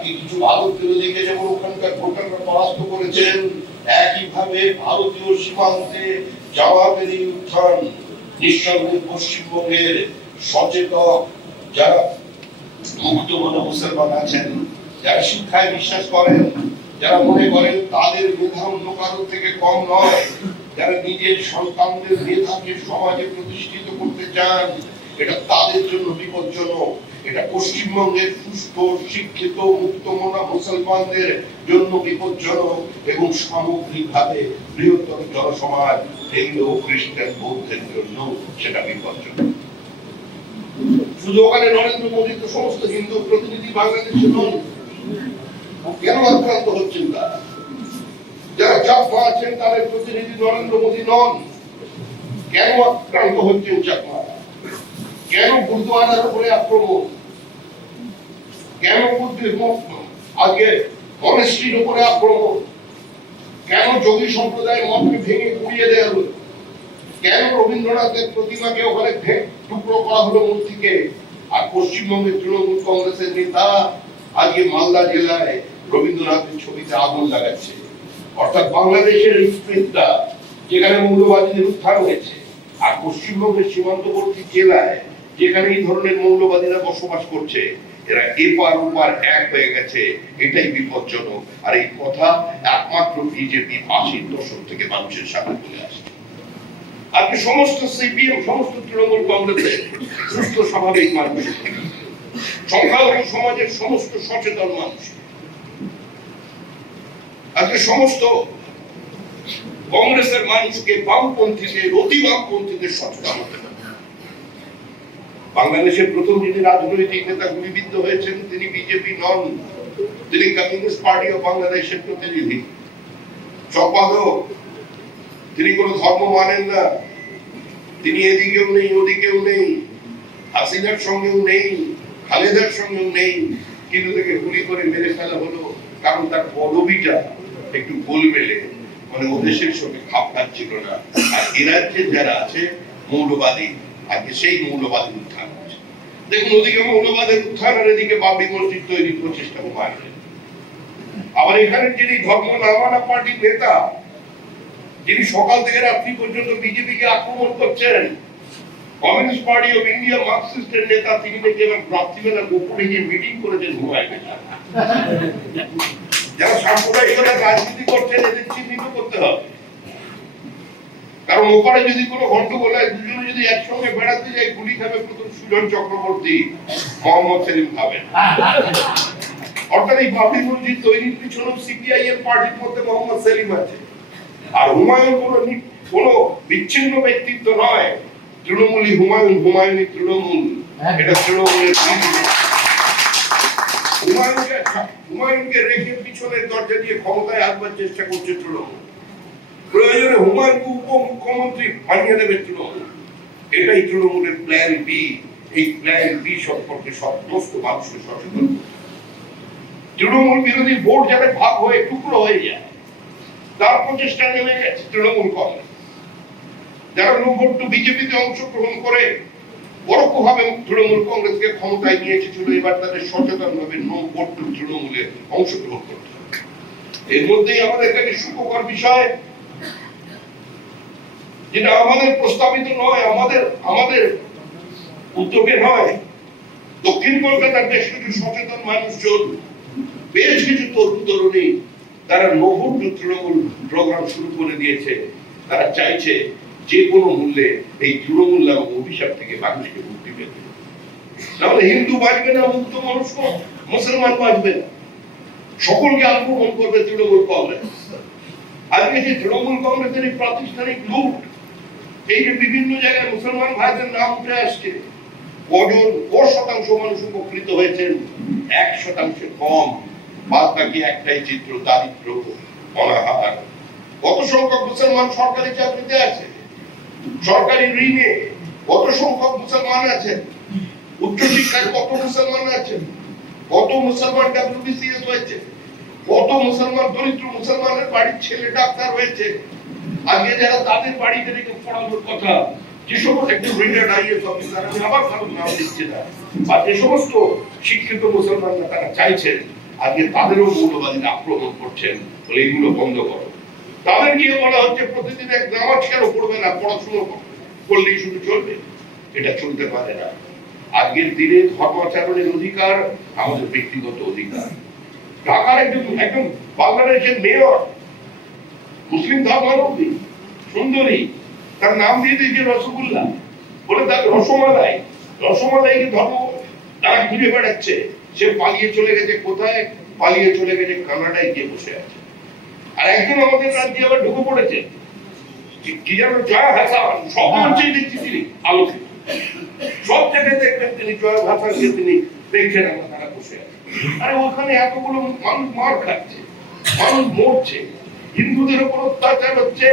আজকে কিছু ভারত বিরোধীকে যেমন ওখানকার ভোটাররা পরাস্ত করেছেন, একইভাবে ভারতীয় সীমান্তে জামাতের উত্থান নিঃসন্দেহে পশ্চিমবঙ্গের সচেতন যারা মুক্ত মনা মুসলমান আছেন, যারা শিক্ষায় বিশ্বাস করেন, যারা মনে করেন তাদের মেধা অন্য কারোর থেকে কম নয়, যারা নিজের সন্তানদের মেধাকে সমাজে প্রতিষ্ঠিত করতে চান, এটা তাদের জন্য বিপজ্জনক। এটা পশ্চিমবঙ্গের সুস্থ শিক্ষিত মুক্তমনা মুসলমানদের জন্য বিপজ্জনক এবং সামগ্রিকভাবে বৃহত্তর জনসমাজ হিন্দু খ্রিস্টান বৌদ্ধের জন্য সেটা বিপজ্জনক। শুধু ওখানে নরেন্দ্র মোদী তো সমস্ত হিন্দু প্রতিনিধি বাংলাদেশে নন, কেন আক্রান্ত হচ্ছেন তারা? যারা চাকমা আছেন তাদের প্রতিনিধি নরেন্দ্র মোদী নন, কেন আক্রান্ত হচ্ছেন চাকমা? কেন গুরুদুয়ারার উপরে আক্রমণ? কেন আগে মনেস্ট্রির উপরে আক্রমণ? কেন যোগী সম্প্রদায়ের মতকে ভেঙে গুড়িয়ে দেওয়া হলো? কেন রবীন্দ্রনাথের প্রতিমাকে ওখানে টুকরো করা হলো মূর্তিকে? আর পশ্চিমবঙ্গের তৃণমূল কংগ্রেসের নেতা আজকে মালদা জেলায় রবীন্দ্রনাথের ছবিতে আগুন লাগাচ্ছে। অর্থাৎ বাংলাদেশের এই স্প্রিটটা যেখানে মৌলবাদীদের উত্থান হয়েছে, আর পশ্চিমবঙ্গের সীমান্তবর্তী জেলায় যেখানে এই ধরনের মৌলবাদীরা বসবাস করছে, এরা এপার ওপার এক হয়ে গেছে, এটাই বিপজ্জনক। আর এই কথা একমাত্র বিজেপি 80 দশক থেকে মানুষের সামনে তুলে আসে। আজকে সমস্ত সিপিএম, সমস্ত তৃণমূল কংগ্রেসের সুস্থ স্বাভাবিক মানুষ, সংখ্যালঘু সমাজের সমস্ত সচেতন মানুষ, আজকে সমস্ত কংগ্রেসের মানুষকে বামপন্থীদের, অতি বামপন্থীদের সচেতন হতে হবে। বাংলাদেশের প্রথম যিনি রাজনৈতিক নেতা গুলিবিদ্ধ হয়েছেন তিনি বিজেপি নন, তিনি কমিউনিস্ট পার্টি অফ বাংলাদেশের প্রতিনিধি, সম্পাদক। তিনি কোন ধর্ম মানেন না, তিনি এদিকেও নেই ওদিকেও নেই, হাসিনার সঙ্গেও নেই, খালেদার সঙ্গেও নেই, কিন্তু তাকে গুলি করে মেরে ফেলা হলো কারণ তার পদবিটা একটু গোলমেলে, মানে ওদেশের সঙ্গে খাপ খাচ্ছিল না। আর এ রাজ্যের যারা আছে মৌলবাদী, আজকে সেই মৌলবাদী উত্থান হচ্ছে। দেখুন, ওদিকে মৌলবাদের উত্থান আর এদিকে বাবরি মসজিদ তৈরির প্রচেষ্টা মানবে। আবার এখানে যিনি ধর্ম নামানা পার্টির নেতা, যিনি সকাল থেকে রাত্রি পর্যন্ত বিজেপিকে আক্রমণ করছেন, কমিউনিস্ট পার্টি অফ ইন্ডিয়া মার্কসিস্টের নেতা, তিনি নাকি এবার রাত্রিবেলা গোপনে গিয়ে মিটিং করেছেন হুমায়ুন। যারা সাম্প্রদায়িকতার রাজনীতি করছেন এদের চিহ্নিত করতে হবে, কারণ ওপারে যদি কোনো গন্ডগোল হয়, দুজনে যদি একসঙ্গে বেড়াতে যায়, গুলি খাবে প্রথম সুজন চক্রবর্তী, মোহাম্মদ সেলিম খাবেন। অর্থাৎ এই বাবরি মসজিদ তৈরির পিছনে সিপিআই এর পার্টির মধ্যে মোহাম্মদ সেলিম আছে। আর হুমায়ুন কোনো বিচ্ছিন্ন ব্যক্তিত্ব নয়, তৃণমূলী হুমায়ুন, হুমায়ুনই তৃণমূল, এটা তৃণমূলের হুমায়ুনকে রেখে পিছনের দরজা দিয়ে ক্ষমতায় আসবার চেষ্টা করছে তৃণমূল। প্রয়োজনে হুমায়ুনকে উপমুখ্যমন্ত্রী বানিয়ে দেবে তৃণমূল। এটাই তৃণমূলের প্ল্যান বি। এই প্ল্যান বি সম্পর্কে সমস্ত মানুষকে সচেতন। তৃণমূল বিরোধী ভোট যাতে ভাগ হয়ে টুকরো হয়ে যায়, তার প্রচেষ্টা নেমে গেছে তৃণমূল কংগ্রেস। যারা নো ভোট টু বিজেপিতে অংশগ্রহণ করে পরোক্ষভাবে তৃণমূল কংগ্রেসকে ক্ষমতায় নিয়ে এসেছিল, এবার তাদের সচেতন ভাবে নো ভোট টু তৃণমূলে অংশগ্রহণ করতে হবে। এর মধ্যেই আমাদের কাছে সুখকর বিষয়, যেটা আমাদের প্রস্তাবিত নয়, আমাদের উদ্যোগে নয়, দক্ষিণ কলকাতার বেশ কিছু সচেতন মানুষজন, বেশ কিছু তরুণ-তরুণী, তারা no vote to Trinamool programme শুরু করে দিয়েছে। তারা চাইছে যে কোনো মূল্যে এই তৃণমূল নামক অভিশাপ থেকে মানুষকে মুক্তি পেতে। তাহলে হিন্দু বাঁচবে না, মুক্ত মানুষ, মুসলমান বাঁচবে না, সকলকে আক্রমণ করবে তৃণমূল কংগ্রেস। আজকে যে তৃণমূল কংগ্রেসের এই প্রাতিষ্ঠানিক লুট, এই যে বিভিন্ন জায়গায় মুসলমান ভাইদের নাম উঠে আসছে, কত শতাংশ মানুষ উপকৃত হয়েছেন? 1% কম। বাদ বাকি একটাই চিত্র, দারিদ্র, অনাহার। কত সংখ্যক মুসলমান সরকারি চাকরিতে আছে, সরকারি ঋণে কত সংখ্যক মুসলমান আছেন, উচ্চশিক্ষায় কত মুসলমান আছেন, কত মুসলমান WBCS হয়েছে, কত মুসলমান দরিদ্র মুসলমানের বাড়ির ছেলে ডাক্তার হয়েছে। আগে যারা তাদের বাড়িতে রেখে পড়ানোর কথা, যে সমস্ত একজন রিটায়ার্ড IAS অফিসার, আমি আবার কারণ নাম দিচ্ছি না, বা যে সমস্ত শিক্ষিত মুসলমানরা তারা চাইছেন আজকে তাদেরও মৌলবাদীরা আক্রমণ করছেন, বলে এগুলো বন্ধ করো। তাদের গিয়ে বলা হচ্ছে প্রতিদিন এক নামাজ কেন পড়বে না, পড়াশুনো করলেই শুধু চলবে। এটা চলতে পারে না। আজকের দিনে ধর্মাচরণের অধিকার আমাদের ব্যক্তিগত অধিকার। ঢাকার একজন বাংলাদেশের মেয়র, মুসলিম ধর্মাবলম্বী, সুন্দরী, তার নাম দিয়ে দিয়েছে রসগোল্লা, বলে তার রসমালাই ধর্ম তারা ঘুরে বেড়াচ্ছে। সে পালিয়ে চলে গেছে কোথায়? পালিয়ে চলে গেছে কানাডায় গিয়ে বসে আছে। আর একজন আমাদের রাজ্যে আবার ঢুকে পড়েছে, কি যেন জয়া হাসান, সব মঞ্চেই দেখছি তিনি আলোচিত, সব জায়গায় দেখবেন তিনি জয়া হাসানকে তিনি দেখছেন আমরা তারা বসে আছে। আরে ওখানে এতগুলো মানুষ মার খাচ্ছে, মানুষ মরছে, হিন্দুদের উপর অত্যাচার হচ্ছে,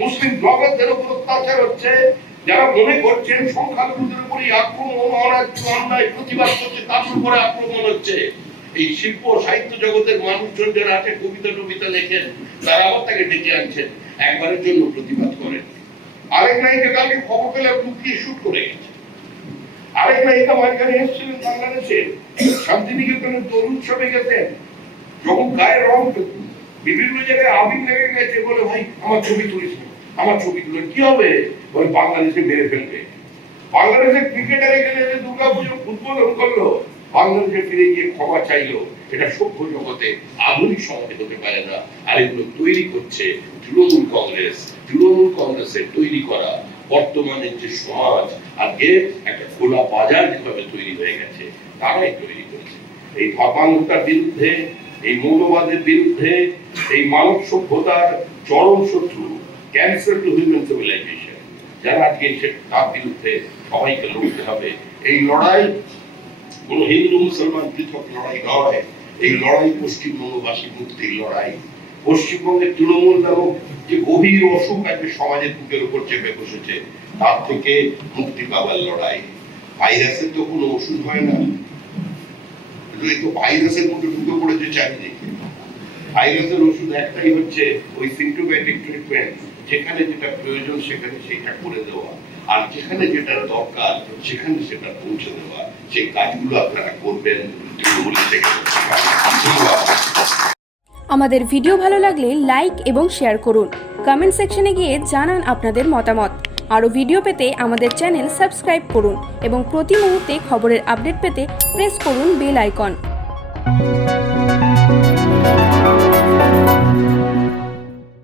মুসলিম ব্লগারদের উপর অত্যাচার হচ্ছে, যারা মনে করছেন সংখ্যালঘুদের উপরই আক্রমণ, অন্যায় প্রতিবাদ করছে, তাদের উপরে আক্রমণ হচ্ছে। এই শিল্প সাহিত্য জগতের মানুষজন যারা আছে, কবিতা টবিতা লেখেন, তারা আবার তাকে ডেকে আনছেন, একবারের জন্য প্রতিবাদ করেন। আরেক নায়িকা কালকে খবর পেলে লুকিয়ে শুট করে গেছে। আরেক নায়িকা মাঝখানে এসেছিলেন বাংলাদেশের শান্তিনিকেতনের দোল উৎসবে গেছেন, যখন গায়ের রং বিভিন্ন জায়গায় আবির লেগে গেছে, বলে ভাই আমার ছবি তুলিস, আমার ছবি তুলে কি হবে, বলে বাংলাদেশে মেরে ফেলবে। বাংলাদেশের ক্রিকেটার এখানে দুর্গা পুজো উদ্বোধন করলো, বাংলাদেশে ফিরে গিয়ে ক্ষমা চাইলো। এটা সভ্য জগতে আধুনিক সমাজে হতে পারে না। আর এগুলো তৈরি করছে তৃণমূল কংগ্রেসের তৈরি করা বর্তমানের যে সমাজ, আজকে একটা খোলা বাজার যেভাবে তৈরি হয়ে গেছে, তারাই তৈরি করেছে। এই ধর্মান্ধতার বিরুদ্ধে, এই মৌলবাদের বিরুদ্ধে, এই মানব সভ্যতার চরম শত্রু, ক্যান্সার টু হিউম্যান সিভিলাইজেশন, যারা আজকে তার বিরুদ্ধে সবাইকে লড়তে হবে। এই লড়াই কোন হিন্দু মুসলমান পৃথক লড়াই নয়, এই লড়াই পশ্চিমবঙ্গবাসী মুক্তির লড়াই। পশ্চিমবঙ্গের তৃণমূল নামক যে গভীর অসুখ আজকে সমাজের বুকের উপর চেপে বসেছে, তার থেকে মুক্তি পাওয়ার লড়াই। ভাইরাসের তো কোনো ওষুধ হয় না, এই তো ভাইরাসের মধ্যে ঢুকে পড়েছে চারিদিকে। ভাইরাসের ওষুধ একটাই হচ্ছে ওই সিম্পটোম্যাটিক ট্রিটমেন্ট, যেখানে যেটা প্রয়োজন সেখানে সেটা করে দেওয়া, আর যেখানে যেটা দরকার সেখানে সেটা পৌঁছে দেওয়া। সেই কাজগুলো আপনারা করবেন। আমাদের ভিডিও ভালো লাগলে লাইক এবং শেয়ার করুন। কমেন্ট সেকশনে গিয়ে জানান আপনাদের মতামত। আরও ভিডিও পেতে আমাদের চ্যানেল সাবস্ক্রাইব করুন এবং প্রতি মুহূর্তে খবরের আপডেট পেতে প্রেস করুন বেল আইকন।